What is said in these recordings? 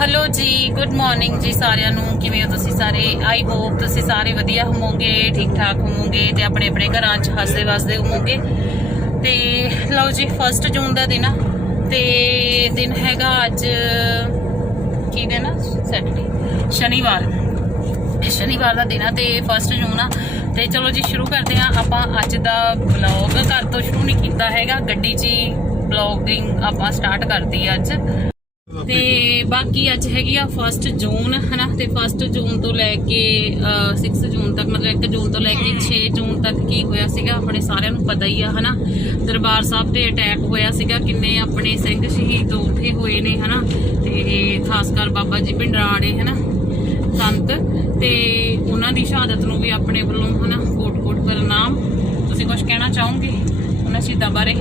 Hello ਜੀ good morning ਜੀ ਸਾਰਿਆਂ ਨੂੰ। ਕਿਵੇਂ ਹੋ ਤੁਸੀਂ ਸਾਰੇ? ਆਈ ਹੋਪ ਤੁਸੀਂ ਸਾਰੇ ਵਧੀਆ ਹੋਵੋਗੇ, ਠੀਕ ਠਾਕ ਹੋਵੋਗੇ ਤੇ ਆਪਣੇ ਆਪਣੇ ਘਰਾਂ 'ਚ ਹੱਸਦੇ ਵਸਦੇ ਹੋਵੋਗੇ। ਤੇ ਲਓ ਜੀ 1 ਜੂਨ ਦਾ ਦਿਨ ਆ ਤੇ ਦਿਨ ਹੈਗਾ ਅੱਜ, ਕੀ ਦਿਨ ਆ? ਸੈਟਰਡੇ ਸ਼ਨੀਵਾਰ। ਸ਼ਨੀਵਾਰ ਦਾ ਦਿਨ ਆ ਤੇ 1 ਜੂਨ ਆ। ਤੇ ਚਲੋ ਜੀ, ਸ਼ੁਰੂ ਕਰਦੇ ਆ ਆਪਾਂ ਅੱਜ ਦਾ ਵਲੌਗ ਘਰ ਤੋਂ ਸ਼ੁਰੂ ਨਹੀਂ ਕੀਤਾ ਹੈਗਾ। ਗੱਡੀ 'ਚ ਹੀ ਵਲੌਗਿੰਗ ਆਪਾਂ ਸਟਾਰਟ ਕਰਤੀ ਅੱਜ। ਤੇ ਬਾਕੀ ਅੱਜ ਹੈਗੀ ਆ 1 ਜੂਨ, ਹਨਾ? ਤੇ 1 ਜੂਨ ਤੋਂ ਲੈ ਕੇ 6 ਜੂਨ ਤੱਕ, ਮਤਲਬ 1 ਜੂਨ ਤੋਂ ਲੈ ਕੇ 6 ਜੂਨ ਤੱਕ ਕੀ ਹੋਇਆ ਸੀਗਾ, ਆਪਣੇ ਸਾਰਿਆਂ ਨੂੰ ਪਤਾ ਹੀ ਆ, ਹਨਾ? ਦਰਬਾਰ ਸਾਹਿਬ ਤੇ ਅਟੈਕ ਹੋਇਆ ਸੀਗਾ, ਕਿੰਨੇ ਆਪਣੇ ਸਿੰਘ ਸ਼ਹੀਦ ਉੱਥੇ ਹੋਏ ਨੇ, ਹਨਾ? ਤੇ ਖਾਸ ਕਰ ਬਾਬਾ ਜੀ ਪਿੰਡਰਾੜੇ ਹਨਾ? ਸੰਤ, ਤੇ ਉਹਨਾਂ ਦੀ ਸ਼ਹਾਦਤ ਨੂੰ ਵੀ ਆਪਣੇ ਵੱਲੋਂ, ਹਨਾ? ਕੋਟ ਕੋਟ ਪ੍ਰਣਾਮ ਤੁਸੀਂ ਕੁਝ ਕਹਿਣਾ ਚਾਹੋਗੇ? ਉਹਨਾਂ ਸ਼ਹੀਦਾਂ ਬਾਰੇ?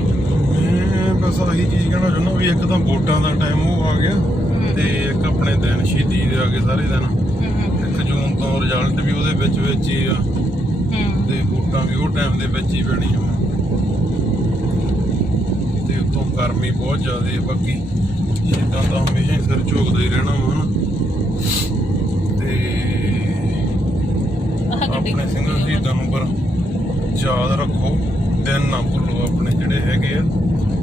ਬਸ ਆਹੀ ਚੀਜ਼ ਕਹਿਣਾ ਚਾਹੁੰਦਾ ਵੀ ਇੱਕ ਤਾਂ ਵੋਟਾਂ ਦਾ ਟਾਈਮ ਉਹ ਆ ਗਿਆ ਤੇ ਇੱਕ ਆਪਣੇ ਦਿਨ ਸ਼ਹੀਦੀ ਦੇ ਆ ਗਏ ਸਾਰੇ ਦਿਨ। 1 ਜੂਨ ਤੋਂ ਰਿਜ਼ਲਟ ਵੀ ਉਹਦੇ ਵਿੱਚ ਵਿੱਚ ਹੀ ਆ। ਤੇ ਵੋਟਾਂ ਵੀ ਉਹ ਟਾਈਮ ਦੇ ਵਿੱਚ ਹੀ ਪੈਣੀਆਂ। ਤੇ ਉਤੋਂ ਗਰਮੀ ਬਹੁਤ ਜ਼ਿਆਦਾ ਹੈ ਬਾਕੀ ਸ਼ਹੀਦਾਂ ਤਾਂ ਹਮੇਸ਼ਾ ਹੀ ਸਿਰ ਝੁਕਦਾ ਹੀ ਰਹਿਣਾ ਵਾ ਤੇ ਆਪਣੇ ਸਿੰਘਾਂ ਸ਼ਹੀਦਾਂ ਨੂੰ ਪਰ ਯਾਦ ਰੱਖੋ ਦਿਨ ਨਾ ਭੁੱਲੋ ਆਪਣੇ ਜਿਹੜੇ ਹੈਗੇ ਆ।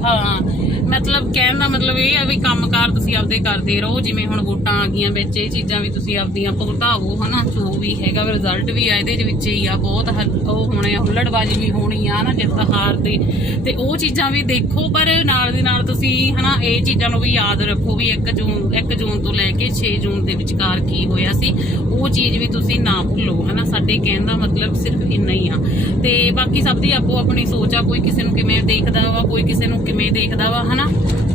ਹਾਂ ਮਤਲਬ ਕਹਿਣ ਦਾ ਮਤਲਬ ਇਹ ਆ ਵੀ ਕੰਮਕਾਰ ਤੁਸੀਂ ਆਪਦੇ ਕਰਦੇ ਰਹੋ, ਜਿਵੇਂ ਹੁਣ ਵੋਟਾਂ ਆ ਗਈਆਂ ਵਿੱਚ, ਇਹ ਚੀਜ਼ਾਂ ਵੀ ਤੁਸੀਂ ਆਪਦੀਆਂ ਭੁਗਤਾਵੋ ਹਨਾ, ਜੋ ਵੀ ਹੈਗਾ ਰਿਜ਼ਲਟ ਵੀ ਆ, ਇਹਦੇ ਵਿੱਚ ਹੀ ਆ ਬਹੁਤ ਉਹ ਹੋਣੇ ਆ, ਹੁੱਲੜਬਾਜ਼ੀ ਵੀ ਹੋਣੀ ਆ ਨਾ ਜਿੱਤ ਹਾਰ ਦੇ ਤੇ ਉਹ ਚੀਜ਼ਾਂ ਵੀ ਦੇਖੋ, ਪਰ ਨਾਲ ਦੀ ਨਾਲ ਤੁਸੀਂ, ਹਨਾ, ਇਹ ਚੀਜ਼ਾਂ ਨੂੰ ਵੀ ਯਾਦ ਰੱਖੋ ਵੀ 1 ਜੂਨ 1 ਜੂਨ ਤੋਂ ਲੈ ਕੇ 6 ਜੂਨ ਦੇ ਵਿਚਕਾਰ ਕੀ ਹੋਇਆ ਸੀ, ਉਹ ਚੀਜ਼ ਵੀ ਤੁਸੀਂ ਨਾ ਭੁੱਲੋ, ਹਨਾ, ਸਾਡੇ ਕਹਿਣ ਦਾ ਮਤਲਬ ਸਿਰਫ ਇੰਨਾ ਹੀ ਆ। ਤੇ ਬਾਕੀ ਸਭ ਦੀ ਆਪੋ ਆਪਣੀ ਸੋਚ ਆ, ਕੋਈ ਕਿਸੇ ਨੂੰ ਕਿਵੇਂ ਦੇਖਦਾ ਵਾ, ਕੋਈ ਕਿਸੇ ਨੂੰ ਕਿਵੇਂ ਦੇਖਦਾ ਵਾ ਹਨਾ?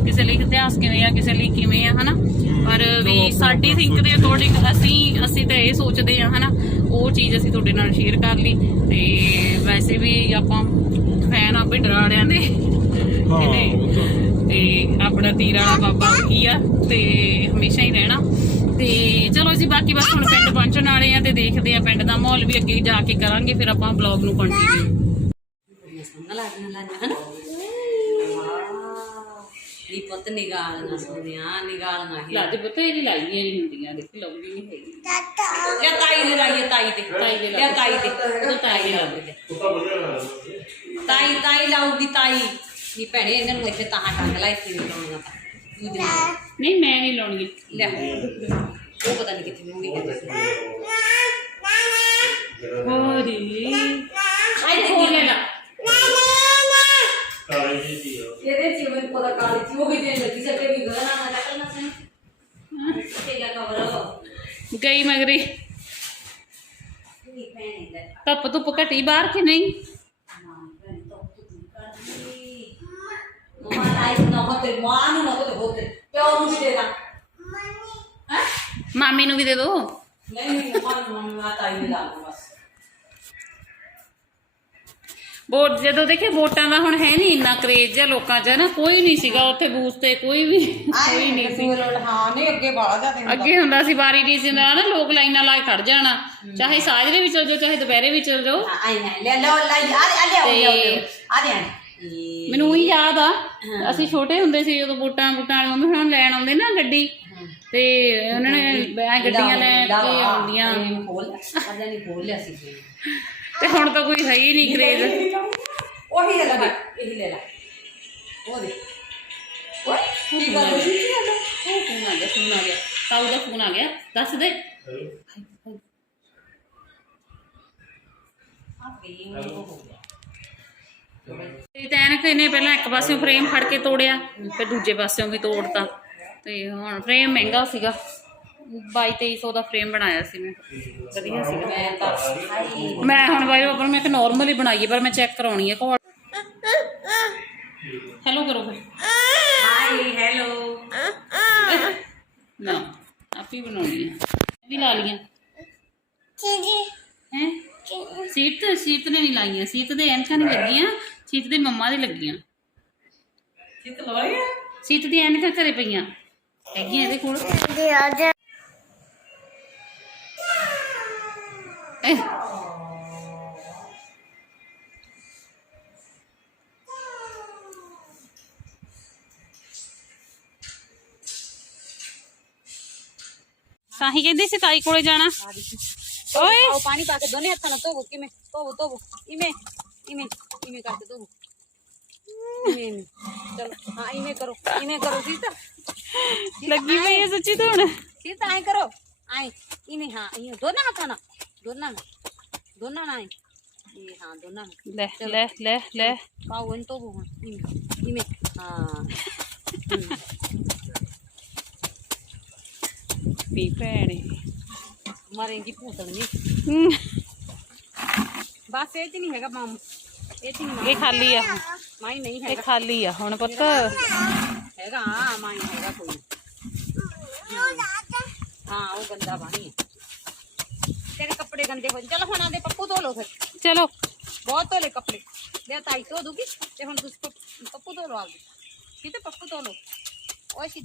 ਕਿਸੇ ਲਈ ਇਤਿਹਾਸ ਕਿਵੇਂ ਆ ਕਿਸੇ ਲਈ ਕਿਵੇਂ ਆ ਹਨਾ? ਪਰ ਵੀ ਸਾਡੀ ਥਿੰਕ ਦੇ ਅਕੋਰਡਿੰਗ ਅਸੀਂ ਅਸੀਂ ਤਾਂ ਇਹ ਸੋਚਦੇ ਆ ਹਨਾ? ਉਹ ਚੀਜ਼ ਅਸੀਂ ਤੁਹਾਡੇ ਨਾਲ ਸ਼ੇਅਰ ਕਰ ਲਈ। ਤੇ ਵੈਸੇ ਵੀ ਆਪਾਂ ਫੈਨ ਆ ਭਿੰਡਰਾੜਿਆਂ ਦੇ। ਤਾਂ ਤੇ ਆਪਣਾ ਤੀਰ ਵਾਲਾ ਬਾਬਾ ਕੀ ਆ ਤੇ ਹਮੇਸ਼ਾ ਹੀ ਰਹਿਣਾ। ਤੇ ਚਲੋ ਜੀ ਬਾਕੀ ਬਸ ਹੁਣ ਪਿੰਡ ਪਹੁੰਚਣ ਵਾਲੇ ਆ ਤੇ ਦੇਖਦੇ ਆ ਪਿੰਡ ਦਾ ਮਾਹੌਲ ਵੀ ਅੱਗੇ ਜਾ ਕੇ ਕਰਾਂਗੇ ਫਿਰ ਆਪਾਂ ਬਲੌਗ ਨੂੰ ਕੰਟੀਨਿਊ ਨੀ ਪੁੱਤ ਨਿਗਾਲੀਆਂ ਸੋਹਣੀਆਂ ਨਿਗਾਲੀਆਂ ਹੀ ਲੱਜ ਪਤਾ ਇਹ ਲਾਈਆਂ ਨਹੀਂ ਹੁੰਦੀਆਂ ਦੇਖ ਲਾਉਂਦੀ ਨਹੀਂ ਹੈਗੀ। ਲਿਆ ਤਾਈ ਦੇ ਲਾਈਏ ਤਾਈ ਦੇ। ਤਾਈ ਦੇ ਤਾਈ ਦੇ। ਉਹ ਤਾਈ ਦੇ ਲਾਉਂਦੇ ਤਾਈ ਤਾਈ ਲਾਉਗੀ ਤਾਈ। ਨੀ ਭੈਣੇ ਇਹਨਾਂ ਨੂੰ ਇੱਥੇ ਤਾਂ ਟੰਗ ਲਾ ਇੱਥੇ ਨਹੀਂ ਲਾਉਣਾ ਤਾਂ। ਤੂੰ ਦੇ ਨਹੀਂ ਮੈਂ ਨਹੀਂ ਲਾਉਣੀ। ਲਿਆ ਉਹ ਪਤਾ ਨਹੀਂ ਕਿੱਥੇ ਕਹਿੰਦੀ ਹੋਰੀ ਆਈ ਹੋ ਇਹਦੇ ਕਾਲੀ ਦੇ ਗਣਾ ਨਾ ਜਾ ਨੀ ਨਹੀਂ ਮਮਾ ਤਾਈ ਨੂੰ ਨਾ ਹੋਤੇ ਮਾਂ ਨੂੰ ਨਾ ਹੋਤੇ ਹੋਤੇ ਪਿਓ ਨੂੰ ਵੀ ਦੇ ਦਾ। ਹੈ? ਮਾਮੀ ਨੂੰ ਵੀ ਦੇ ਦੋ। ਨਹੀਂ ਵੋਟ ਜਦੋਂ ਦੇਖੇ ਵੋਟਾਂ ਦਾ ਹੁਣ ਹੈ ਨਹੀਂ ਇੰਨਾ ਕਰੇਜ ਜਿਹਾ ਲੋਕਾਂ 'ਚ ਨਾ ਕੋਈ ਨਹੀਂ ਸੀਗਾ ਉੱਥੇ ਬੂਥ ਤੇ ਕੋਈ ਵੀ ਕੋਈ ਨਹੀਂ ਸੀ। ਹਾਂ ਨਹੀਂ ਅੱਗੇ ਬਾਲਾ ਜਾਂਦੇ ਅੱਗੇ ਹੁੰਦਾ ਸੀ ਵਾਰੀ ਦੀ ਜਿੰਦਾ ਨਾ ਲੋਕ ਲਾਈਨਾਂ ਲਾ ਕੇ ਖੜ ਜਾਣਾ। ਚਾਹੇ ਸਾਜਰੇ ਵੀ ਚਲ ਜਾਓ ਚਾਹੇ ਦੁਪਹਿਰੇ ਵੀ ਚਲ ਜਾਓ। ਆਈ ਹੈ ਲੈ ਲਓ ਲੈ ਆ ਆ ਲੈ ਆ ਦੇ ਮੈਨੂੰ ਉਹੀ ਯਾਦ ਆ ਅਸੀਂ ਛੋਟੇ ਹੁੰਦੇ ਸੀ ਜਦੋਂ ਵੋਟਾਂ ਵੋਟਾਂ ਵਾਲੇ ਮੰਮੀ ਹੁਣ ਲੈਣ ਆਉਂਦੇ ਨਾ ਗੱਡੀ ਤੇ ਉਹਨਾਂ ਨੇ ਗੱਡੀਆਂ ਲੈ ਕੇ ਆਉਂਦੀਆਂ। ਖੋਲ ਅਜਾ ਨਹੀਂ ਖੋਲ ਲਿਆ ਸੀ। ਤੇ ਹੁਣ ਤਾਂ ਕੋਈ ਹੈ ਹੀ ਨਹੀਂ ਕਰੇਜ ਉਹੀ ਲੈ ਲੈ ਇਹੀ ਲੈ ਲੈ। ਉਹ ਦੇ ਓਏ ਕੀ ਕਰ ਰਹੀ ਸੀ? ਉਹ ਫੋਨ ਆ ਗਿਆ ਫੋਨ ਆ ਗਿਆ। ਤਾਊ ਦਾ ਫੋਨ ਆ ਗਿਆ। ਦੱਸ ਦੇ। ਤੇ ਤੈਨਕ ਇਹਨੇ ਪਹਿਲਾਂ ਇੱਕ ਪਾਸਿਓਂ ਫਰੇਮ ਫੜ ਕੇ ਤੋੜਿਆ ਫਿਰ ਦੂਜੇ ਪਾਸਿਓਂ ਵੀ ਤੋੜਤਾ। ਤੇ ਹੁਣ ਫਰੇਮ ਮਹਿੰਗਾ ਸੀਗਾ। 22 2300 ਦਾ ਫਰੇਮ ਬਣਾਇਆ ਸੀ ਮੈਂ। ਵਧੀਆ ਸੀਗਾ ਮੈਂ ਤਾਂ ਹਾਈ ਮੈਂ ਹੁਣ ਬਾਈ ਪਰ ਮੈਂ ਇੱਕ ਨਾਰਮਲ ਹੀ ਬਣਾਈ ਹੈ ਪਰ ਮੈਂ ਚੈੱਕ ਕਰਾਉਣੀ ਹੈ ਕੋਲ ਹੈਲੋ ਕਰੋ ਫਿਰ। ਹਾਈ ਹੈਲੋ ਨਾ ਆਪੀ ਬਣਾਉਣੀ ਹੈ ਇਹ ਵੀ ਲਾ ਲੀਆਂ ਹੈ? ਸੀਟ ਸੀਟ ਨੇ ਨਹੀਂ ਲਾਈਆਂ। ਸੀਟ ਦੇ ਐਨਕਾਂ ਨਹੀਂ ਲੱਗੀਆਂ ਸੀਟ ਦੇ ਮੰਮਾ ਦੇ ਲੱਗੀਆਂ। ਕਿਤ ਲਵਾਇਆ ਸੀਟ ਦੀ ਐਨਕਾਂ ਘਰੇ ਪਈਆਂ। ਹੈਗੀਆਂ ਇਹਦੇ ਕੋਲ। ਇਹ ਤਾਂ ਹੀ ਕਹਿੰਦੀ ਸੀ ਤਾਈ ਕੋਲੇ ਜਾਣਾ ਓਏ ਆਓ ਪਾਣੀ ਪਾ ਕੇ ਦੋਨੇ ਹੱਥਾਂ ਨਾਲ ਧੋਵੋ ਕਿਵੇਂ ਧੋਵੋ ਧੋਵੋ ਇਵੇਂ ਇਵੇਂ ਇਵੇਂ ਕਰਕੇ ਧੋਵੋ ਇਵੇਂ ਇਵੇਂ ਚਲੋ ਹਾਂ ਇਵੇਂ ਕਰੋ ਇਵੇਂ ਕਰੋ ਠੀਕ ਤਾਂ ਲੱਗੀ ਪਈ ਹੈ ਸੱਚੀ ਧੋਣ ਠੀਕ ਤਾਂ ਐਂ ਕਰੋ ਐਂ ਇਵੇਂ ਹਾਂ ਇਵੇਂ ਦੋਨਾਂ ਹੱਥਾਂ ਨਾਲ ਦੋਨਾਂ ਦੋਨਾਂ ਨਾਲ ਐਂ। ਇਹ ਹਾਂ ਦੋਨਾਂ ਲੈ ਲੈ ਲੈ ਲੈ। ਪਾਓ ਇਹਨੂੰ ਧੋਵੋ ਹੁਣ ਇਵੇਂ ਹਾਂ। ਪੀ ਭੈਣੇ। ਮਰੇਂਗੀ ਭੂਤਣੀ ਬਸ ਇਹ ਚ ਨਹੀਂ ਹੈਗਾ ਮਾਮ। ਇਹ ਚ ਨਹੀਂ ਇਹ ਖਾਲੀ ਆ। ਮਾਈ ਨਹੀਂ ਇਹ ਹੈਗਾ। ਖਾਲੀ ਆ ਹੁਣ ਪੁੱਤ। ਹੈਗਾ। ਹਾਂ ਮਾਈ ਹੈਗਾ ਕੋਈ। ਹਾਂ। ਉਹ ਗੰਦਾ ਪਾਣੀ ਹੈ ਕੱਪੜੇ ਗੰਦੇ ਹੋ ਚਲ ਹੁਣ ਆਦੇ ਪੱਪੂ ਧੋ ਲਓ ਫਿਰ। ਚਲੋ। ਬਹੁਤ ਧੋਲੇ ਕੱਪੜੇ। ਲੈ ਤਾਈ ਧੋ ਦੂਗੀ ਤੇ ਹੁਣ ਤੁਸੀਂ ਪੱਪ- ਪੱਪੂ ਧੋ ਲਓ ਆਪਦੇ। ਠੀਕ ਹੈ ਪੱਪੂ ਧੋ ਲਓ। ਓਏ ਸੀ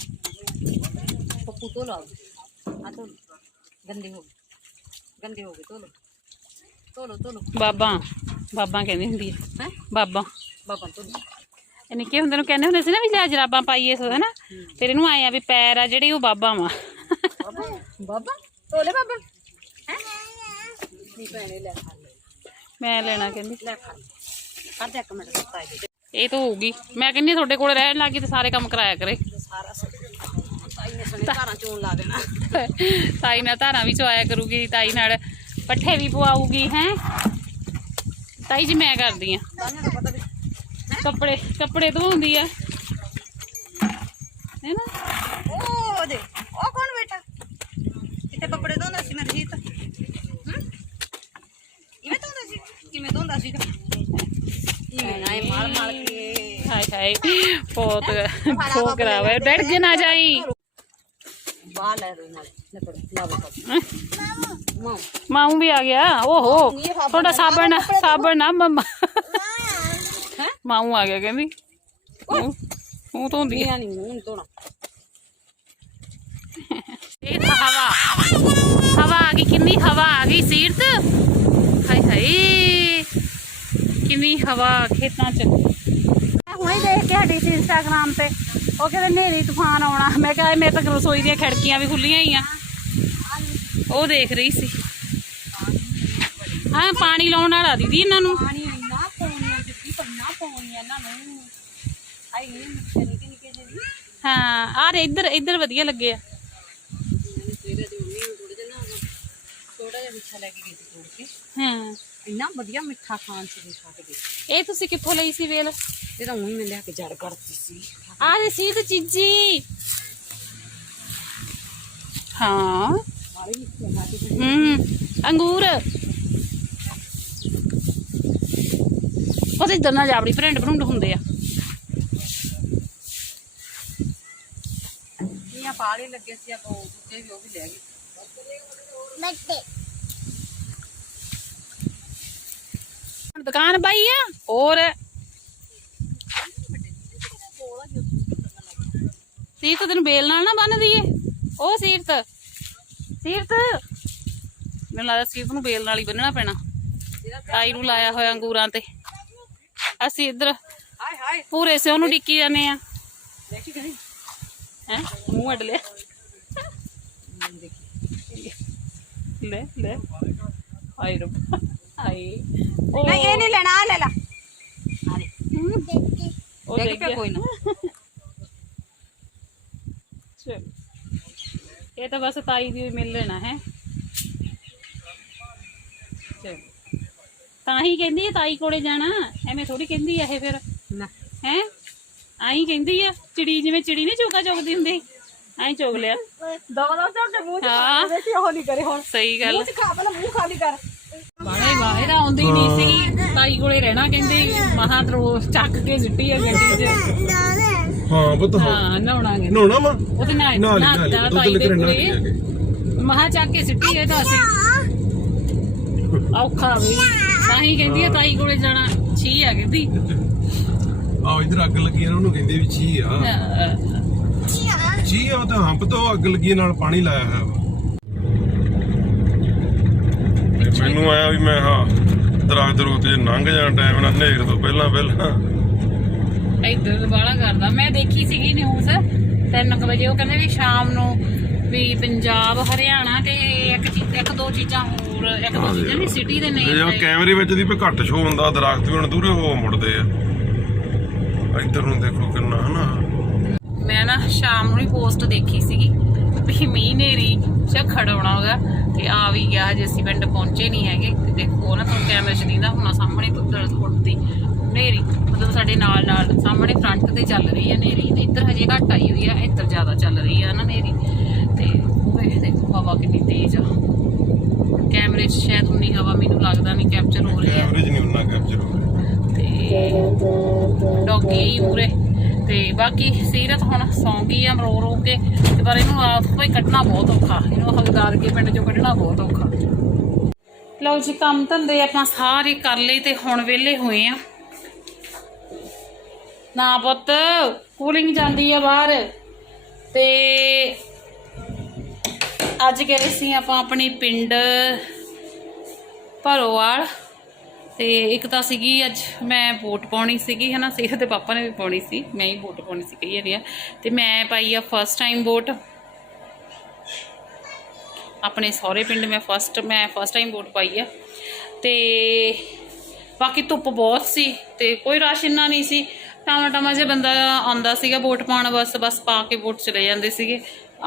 ਪੱਪੂ ਧੋ ਲਓ ਆਪਦੇ। ਆ ਧੋ ਲਓ। ਗੰਦੇ ਹੋ ਗਏ। ਗੰਦੇ ਹੋ ਗਏ ਧੋ ਲਓ। ਧੋ ਲਓ ਧੋ ਲਓ। ਬਾਬਾ। ਬਾਬਾ ਕਹਿੰਦੀ ਹੁੰਦੀ ਹੈ ਹੈ? ਬਾਬਾ। ਬਾਬਾ ਧੋ ਲਓ। ਇਹ ਨਿੱਕੇ ਹੁੰਦੇ ਨੂੰ ਕਹਿੰਦੇ ਹੁੰਦੇ ਸੀ ਨਾ ਵੀ ਲੈ ਜਰਾਬਾਂ ਪਾਈਏ ਸੋ ਹਨਾ? ਫਿਰ ਇਹਨੂੰ ਆਏ ਆ ਵੀ ਪੈਰ ਆ ਜਿਹੜੇ ਉਹ ਬਾਬਾ ਵਾ। ਬਾਬਾ? ਬਾਬਾ? ਧੋ ਲੈ ਬਾਬਾ। ਨਹੀਂ ਭੈਣੇ ਲੈ ਖਾ ਲੈ। ਮੈਂ ਲੈਣਾ ਕਹਿੰਦੀ। ਲੈ ਖਾ ਕਰ ਦੇ ਇੱਕ ਮਿੰਟ ਦਿੱਤਾ ਇਹ ਇਹ ਤਾਂ ਹੋਊਗੀ। ਮੈਂ ਕਹਿੰਦੀ ਤੁਹਾਡੇ ਕੋਲ ਰਹਿਣ ਲੱਗੀ ਤੇ ਸਾਰੇ ਕੰਮ ਕਰਾਇਆ ਕਰੇ। ਸਾਰਾ ਤਾਈ ਨੇ ਸਣੇ ਘਰਾਂ ਚੋਂ ਲਾ ਦੇਣਾ। ਤਾਈ ਨਾਲ ਧਾਰਾਂ ਵੀ ਚਵਾਇਆ ਕਰੂਗੀ ਤਾਈ ਨਾਲ ਪੱਠੇ ਵੀ ਪਵਾਉਗੀ ਹੈ? ਤਾਈ ਜੀ ਮੈਂ ਕਰਦੀ ਆ ਕੱਪੜੇ ਕੱਪੜੇ ਧੋਉਂਦੀ ਆ ਹੈ ਨਾ ਉਹ ਦੇ ਉਹ ਕੌਣ ਬੇਟਾ ਕਿਤੇ ਕੱਪੜੇ ਧੋਂਦਾ ਸੀ ਮੇਰੀ ਜੀਤ ਹੂੰ ਕਿਵੇਂ ਧੋਂਦਾ ਸੀ ਕਿਵੇਂ ਧੋਂਦਾ ਸੀ ਇਵੇਂ ਨਾ ਇਹ ਮਾਰ ਮਾਰ ਕੇ ਹਾਏ ਹਾਏ ਬਹੁਤ ਬਹੁਤ ਕਰਾਵਾ ਡੜ ਕੇ ਨਾ ਜਾਈ ਬਾਹਰ ਲੈ ਰੋ ਨਾਲ ਲੈ ਪੜ ਲਾ ਬੋ ਹੈਂ? ਮਾਂ ਮਾਊ ਵੀ ਆ ਗਿਆ ਓਹੋ ਤੁਹਾਡਾ ਸਾਬਣ ਸਾਬਣ ਨਾ ਮੰਮਾ ਹੈ ਮਾਊ ਆ ਗਿਆ ਕਹਿੰਦੀ ਉਹ ਧੋਂਦੀ ਆ ਇਹ ਨਹੀਂ ਮੂੰਹ ਹੁਣੇ ਦੇਖ ਕੇ ਹਟੀ ਸੀ ਇੰਸਟਾਗ੍ਰਾਮ ਤੇ। ਉਹ ਕਹਿੰਦੇ ਨੇਰੀ ਤੂਫਾਨ ਆਉਣਾ। ਮੈਂ ਕਿਹਾ ਇਹ ਮੇਰੇ ਤਾਂ ਰਸੋਈ ਦੀਆਂ ਖਿੜਕੀਆਂ ਵੀ ਖੁੱਲੀਆਂ ਹੀ ਆ। ਉਹ ਦੇਖ ਰਹੀ ਸੀ। ਹਾਂ ਪਾਣੀ ਲਾਉਣ ਵਾਲਾ ਦੀਦੀ ਇਹਨਾਂ ਨੂੰ। ਪਾਣੀ ਇੰਨਾ ਪਾਉਣੀਆਂ ਜਿੱਦੀ ਪੰਨਾ ਪਾਉਣੀਆਂ ਇਹਨਾਂ ਨੂੰ। ਆਈ ਨਹੀਂ ਨਿੱਕੇ ਨਿੱਕੇ ਨਿੱਕੇ ਜਿਹੇ ਹਾਂ ਆ ਰੇ ਇੱਧਰ ਇੱਧਰ ਵਧੀਆ ਲੱਗੇ ਆ। ਥੋੜੇ ਜਿਹਾ ਮਿੱਠਾ ਲੈ ਕੇ ਗਈ ਸੀ ਤੋੜ ਕੇ। ਹਾਂ। ਇੰਨਾ ਵਧੀਆ ਮਿੱਠਾ ਖਾਣ ਚ ਖਾ ਕੇ ਇਹ ਤੁਸੀਂ ਕਿੱਥੋਂ ਲਈ ਸੀ ਵੇਲ? ਇਹ ਤਾਂ ਉਹੀ ਮੈਂ ਲਿਆ ਕੇ ਜੜ ਕਰਤੀ ਸੀ। ਆ ਰਹੀ ਸੀ ਤੇ ਚੀਜੀ ਹਾਂ। ਹੂੰ ਅੰਗੂਰ। ਉਹਦੇ ਦੰਨਾ ਜਾਬੜੀ ਭਰੰਡ ਭਰੁੰਡ ਹੁੰਦੇ ਆ। ਇਹ ਪਾਲੇ ਲੱਗੇ ਸੀ ਆਪਾਂ ਉਹ ਦੂਜੇ ਵੀ ਉਹ ਵੀ ਲੈ ਗਏ। ਹੁਣ ਦੁਕਾਨ ਪਾਈ ਆ ਹੋਰ? ਸੀਰਤ ਤੈਨੂੰ ਬੇਲ ਨਾਲ ਨਾ ਬੰਨ ਦਈਏ। ਉਹ ਸੀਰਤ। ਸੀਰਤ। ਮੈਨੂੰ ਲੱਗਦਾ ਸੀਰਤ ਨੂੰ ਬੇਲ ਨਾਲ ਹੀ ਬੰਨਣਾ ਪੈਣਾ। ਤਾਈ ਨੂੰ ਲਾਇਆ ਹੋਇਆ ਅੰਗੂਰਾਂ ਤੇ। ਅਸੀਂ ਇੱਧਰ ਹਾਏ ਹਾਏ ਪੂਰੇ ਸਿਓ ਨੂੰ ਡਿੱਕੀ ਜਾਂਦੇ ਆ ਦੇਖੀ ਗਈ ਹੈ? ਮੂੰਹ ਅੱਡ ਲਿਆ। ਲੈ ਲੈ। ਆਈ ਰੋ ਆਈ ਉਹ ਨਹੀਂ ਇਹ ਨਹੀਂ ਲੈਣਾ ਲੈ ਲਾ। ਉਹ ਦੇਖ ਕੇ। ਕੋਈ ਨਾ। ਇਹ ਤਾਂ ਬਸ ਤਾਈ ਦੀ ਮਿਲ ਲੈਣਾ ਹੈ ਚਲ ਤਾਂ ਹੀ ਕਹਿੰਦੀ ਹੈ ਤਾਈ ਕੋਲੇ ਜਾਣਾ ਐਵੇਂ ਥੋੜੀ ਕਹਿੰਦੀ ਆ ਇਹ ਫਿਰ ਨਾ ਹੈ ਆਈ ਕਹਿੰਦੀ ਆ ਚਿੜੀ ਜਿਵੇਂ ਚਿੜੀ ਨਹੀਂ ਚੋਕਾ ਚੁਗਦੀ ਹੁੰਦੀ ਐਂ ਚੁਗ ਲਿਆ ਦਵਾ ਦਵਾ ਚੱਲ ਮੂੰਹ ਚ ਹਾਂ ਦੇਖੀ ਉਹ ਨਹੀਂ ਕਰੇ ਹੁਣ ਸਹੀ ਗੱਲ ਮੂੰਹ ਚ ਖਾ ਪਹਿਲਾਂ ਮੂੰਹ ਖਾਲੀ ਕਰ ਬਾਣੇ ਬਾਹਰ ਆਉਂਦੀ ਨਹੀਂ ਸੀ ਤਾਈ ਕੋਲੇ ਰਹਿਣਾ ਕਹਿੰਦੀ ਮਹਾ ਤਰੋ ਚੱਕ ਕੇ ਸਿੱਟੀ ਆ ਗੱਡੀ 'ਚ ਹਾਂ ਪੁੱਤ ਹਾਂ। ਹਾਂ ਨਹਾਉਣਾ ਵਾ? ਉਹਦੇ ਨਾਲ ਨਾਲ ਹੀ, ਨਾਲ ਹੀ, ਨਹਾਤਾ ਦੁੱਧ ਤਾਈ ਦੇ ਕੋਲੇ ਜਾ ਕੇ। ਮਹਾ ਚੱਕ ਕੇ ਸਿੱਟੀ ਇਹ ਤਾਂ ਅਸੀਂ। ਔਖਾ ਵੀ। ਤਾਂ ਹੀ ਕਹਿੰਦੀ ਆ ਤਾਈ ਕੋਲੇ ਜਾਣਾ ਛੀ ਆ ਕਹਿੰਦੀ। ਆਹ ਇਧਰ ਅੱਗ ਲੱਗੀ ਆ ਨਾ ਉਹਨੂੰ ਕਹਿੰਦੇ ਵੀ ਛੀ ਆ। ਛੀ ਆ ਉਹ ਤਾਂ ਹੰਪ ਤੋਂ ਅੱਗ ਲੱਗੀ ਨਾਲ ਪਾਣੀ ਲਾਇਆ ਤੇ ਮੈਨੂੰ ਆਇਆ ਵੀ ਮੈਂ ਹਾਂ ਦਰਖਤ ਰੂਤ ਜੇ ਲੰਘ ਜਾਣਾ ਟਾਈਮ ਨਾਲ ਹਨੇਰ ਤੋਂ ਪਹਿਲਾਂ ਪਹਿਲਾਂ ਇੱਧਰ ਬਾਲਾ ਕਰਦਾ। ਮੈਂ ਦੇਖੀ ਸੀਗੀ ਨਿਊਜ਼ 3 ਵਜੇ। ਉਹ ਕਹਿੰਦੇ ਵੀ ਸ਼ਾਮ ਨੂੰ ਵੀ ਪੰਜਾਬ ਹਰਿਆਣਾ ਤੇ ਇੱਕ ਚੀਜ਼ ਇੱਕ ਦੋ ਚੀਜ਼ਾਂ ਹੋਰ ਇੱਕ ਦੋ ਚੀਜ਼ਾਂ ਨਹੀਂ ਸਿਟੀ ਦੇ ਇਹ ਨੇਮ ਜੋ ਕੈਮਰੇ ਵਿੱਚ ਦੀ ਵੀ ਘੱਟ ਸ਼ੋ ਹੁੰਦਾ ਦਰਖਤ ਵੀ ਹੁਣ ਦੂਰੇ ਹੋ ਮੁੜਦੇ ਆ। ਇੱਧਰ ਨੂੰ ਦੇਖੋ ਕਿੰਨਾ ਹਨਾ। ਮੈਂ ਨਾ ਸ਼ਾਮ ਨੂੰ ਹੀ ਪੋਸਟ ਦੇਖੀ ਸੀਗੀ। ਵੀ ਮੀਂਹ ਨੇਰੀ ਝੱਖੜ ਆਉਣਾ ਹੋਗਾ ਤੇ ਆ ਵੀ ਗਿਆ ਹਜੇ ਅਸੀਂ ਪਿੰਡ ਪਹੁੰਚੇ ਨਹੀਂ ਹੈਗੇ ਤੇ ਦੇਖੋ ਨਾ ਤੁਹਾਨੂੰ ਕੈਮਰੇ 'ਚ ਦਿਖਦਾ ਹੁਣ ਸਾਹਮਣੇ ਤੁੱਦੜ ਉੱਡਦੀ ਨੇਰੀ ਮਤਲਬ ਸਾਡੇ ਨਾਲ ਨਾਲ ਸਾਹਮਣੇ ਫਰੰਟ ਤੇ ਚੱਲ ਰਹੀ ਹੈ ਨੇਰੀ ਤੇ ਇੱਧਰ ਹਜੇ ਘੱਟ ਆਈ ਹੋਈ ਆ ਇੱਧਰ ਜ਼ਿਆਦਾ ਚੱਲ ਰਹੀ ਆ ਨਾ ਨੇਰੀ ਤੇ ਉਹ ਇਹ ਦੇਖੋ ਹਵਾ ਕਿੰਨੀ ਤੇਜ਼ ਆ। ਕੈਮਰੇ 'ਚ ਸ਼ਾਇਦ ਉਨੀ ਹਵਾ ਮੈਨੂੰ ਲੱਗਦਾ ਨਹੀਂ ਕੈਪਚਰ ਹੋ ਰਹੀ ਹੈ। ਐਵਰੇਜ ਨਹੀਂ ਉਨਾ ਕੈਪਚਰ ਹੋ ਰਿਹਾ। ਤੇ ਡੌਗੀ ਮੂਰੇ ਤੇ ਬਾਕੀ ਸੀਰਤ ਹੁਣ ਸੌਂ ਗਈ ਆ ਰੋ ਰੋ ਕੇ, ਤੇ ਪਰ ਇਹਨੂੰ ਆਪ ਕੋਈ ਕੱਢਣਾ ਬਹੁਤ ਔਖਾ, ਇਹਨੂੰ ਹਗਦਾਰ ਕੇ ਪਿੰਡ ਚੋਂ ਕੱਢਣਾ ਬਹੁਤ ਔਖਾ। ਲਓ ਜੀ, ਕੰਮ ਧੰਦੇ ਆਪਾਂ ਸਾਰੇ ਕਰ ਲਏ ਤੇ ਹੁਣ ਵਿਹਲੇ ਹੋਏ ਆ। ਨਾ ਪੁੱਤ ਕੂਲਿੰਗ ਜਾਂਦੀ ਆ ਬਾਹਰ। ਤੇ ਅੱਜ ਗਏ ਸੀ ਆਪਾਂ ਆਪਣੇ ਪਿੰਡ ਭਰੋਵਾਲ ਤੇ ਇੱਕ ਤਾਂ ਸੀਗੀ ਅੱਜ ਮੈਂ ਵੋਟ ਪਾਉਣੀ ਸੀਗੀ, ਹਨਾ, ਸਿਹਤ ਦੇ ਪਾਪਾ ਨੇ ਵੀ ਪਾਉਣੀ ਸੀ, ਮੈਂ ਹੀ ਵੋਟ ਪਾਉਣੀ ਸੀ ਕਈ ਵਾਰੀ ਆ। ਤੇ ਮੈਂ ਪਾਈ ਆ ਫਸਟ ਟਾਈਮ ਵੋਟ ਆਪਣੇ ਸਹੁਰੇ ਪਿੰਡ ਮੈਂ ਫਸਟ ਮੈਂ ਫਸਟ ਟਾਈਮ ਵੋਟ ਪਾਈ ਆ। ਤੇ ਬਾਕੀ ਧੁੱਪ ਬਹੁਤ ਸੀ ਤੇ ਕੋਈ ਰਸ਼ ਇੰਨਾ ਨਹੀਂ ਸੀ। ਟਾਮਾ ਟਾਮਾ ਜੇ ਬੰਦਾ ਆਉਂਦਾ ਸੀਗਾ ਵੋਟ ਪਾਉਣ, ਬਸ ਬਸ ਪਾ ਕੇ ਵੋਟ ਚਲੇ ਜਾਂਦੇ ਸੀਗੇ।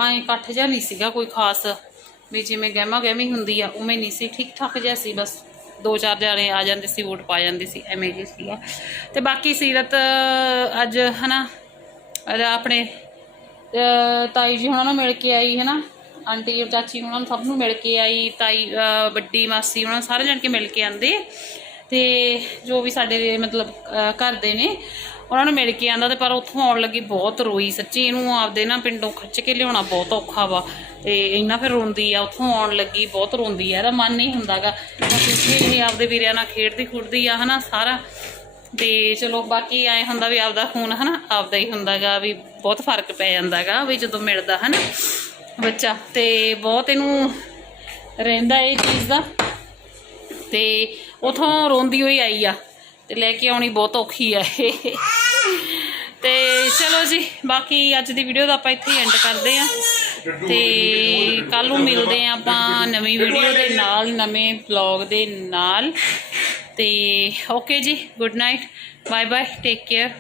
ਐਂ ਇਕੱਠ ਜਿਹਾ ਨਹੀਂ ਸੀਗਾ ਕੋਈ ਖਾਸ, ਵੀ ਜਿਵੇਂ ਗਹਿਮਾ ਗਹਿਮੀ ਹੁੰਦੀ ਆ, ਉਵੇਂ ਨਹੀਂ ਸੀ ਠੀਕ ਠਾਕ ਜਿਹਾ ਸੀ ਬਸ। ਦੋ ਚਾਰ ਜਾਣੇ ਆ ਜਾਂਦੇ ਸੀ, ਵੋਟ ਪਾ ਜਾਂਦੇ ਸੀ, ਐਵੇਂ ਜੀ ਸੀਗਾ। ਤੇ ਬਾਕੀ ਸੀਰਤ ਅੱਜ ਹਨਾ, ਅਹ, ਆਪਣੇ ਤਾਈ ਜੀ ਹੁਣਾਂ ਨੂੰ ਮਿਲ ਕੇ ਆਈ, ਹਨਾ। ਆਂਟੀ ਔਰ ਚਾਚੀ ਹੁਣਾਂ ਨੂੰ ਸਭ ਨੂੰ ਮਿਲ ਕੇ ਆਈ, ਤਾਈ ਵੱਡੀ ਮਾਸੀ ਉਹਨਾਂ ਨੂੰ ਸਾਰੇ ਜਣ ਕੇ ਮਿਲ ਕੇ ਆਂਦੇ। ਤੇ ਜੋ ਵੀ ਸਾਡੇ ਮਤਲਬ ਘਰ ਦੇ ਨੇ, ਉਹਨਾਂ ਨੂੰ ਮਿਲ ਕੇ ਆਂਦਾ ਤੇ ਪਰ ਉੱਥੋਂ ਆਉਣ ਲੱਗੀ ਬਹੁਤ ਰੋਈ ਸੱਚੀ। ਇਹਨੂੰ ਆਪਦੇ ਨਾ ਪਿੰਡੋਂ ਖਿੱਚ ਕੇ ਲਿਆਉਣਾ ਬਹੁਤ ਔਖਾ ਵਾ ਤੇ ਇੰਨਾ ਫਿਰ ਰੋਂਦੀ ਆ, ਉੱਥੋਂ ਆਉਣ ਲੱਗੀ, ਬਹੁਤ ਰੋਂਦੀ ਆ। ਇਹਦਾ ਮਨ ਨਹੀਂ ਹੁੰਦਾਗਾ। ਕਿਉਂਕਿ ਇਹ ਆਪਦੇ ਵੀਰਿਆਂ ਨਾਲ ਖੇਡਦੀ ਖੁੱਡਦੀ ਆ, ਹਨਾ, ਸਾਰਾ। ਤੇ ਚਲੋ, ਬਾਕੀ ਐ ਹੁੰਦਾ ਵੀ ਆਪਦਾ ਖੂਨ, ਹਨਾ, ਆਪਦਾ ਹੀ ਹੁੰਦਾਗਾ ਵੀ ਬਹੁਤ ਫ਼ਰਕ ਪੈ ਜਾਂਦਾਗਾ ਵੀ ਜਦੋਂ ਮਿਲਦਾ, ਹਨਾ, ਬੱਚਾ। ਤੇ ਬਹੁਤ ਇਹਨੂੰ ਰਹਿੰਦਾ ਇਹ ਚੀਜ਼ ਦਾ। ਤੇ ਉਥੋਂ ਰੋਂਦੀ ਹੋਈ ਆਈ ਆ ਤੇ ਲੈ ਕੇ ਆਉਣੀ ਬਹੁਤ ਔਖੀ ਆ ਇਹ। ਤੇ ਚਲੋ ਜੀ, ਬਾਕੀ ਅੱਜ ਦੀ ਵੀਡੀਓ ਦਾ ਆਪਾਂ ਇੱਥੇ ਹੀ ਐਂਡ ਕਰਦੇ ਆ ਤੇ ਕੱਲ ਨੂੰ ਮਿਲਦੇ ਆ ਆਪਾਂ ਨਵੀਂ ਵੀਡੀਓ ਦੇ ਨਾਲ, ਨਵੇਂ ਵਲੌਗ ਦੇ ਨਾਲ। ਤੇ ਓਕੇ ਜੀ good night bye bye take care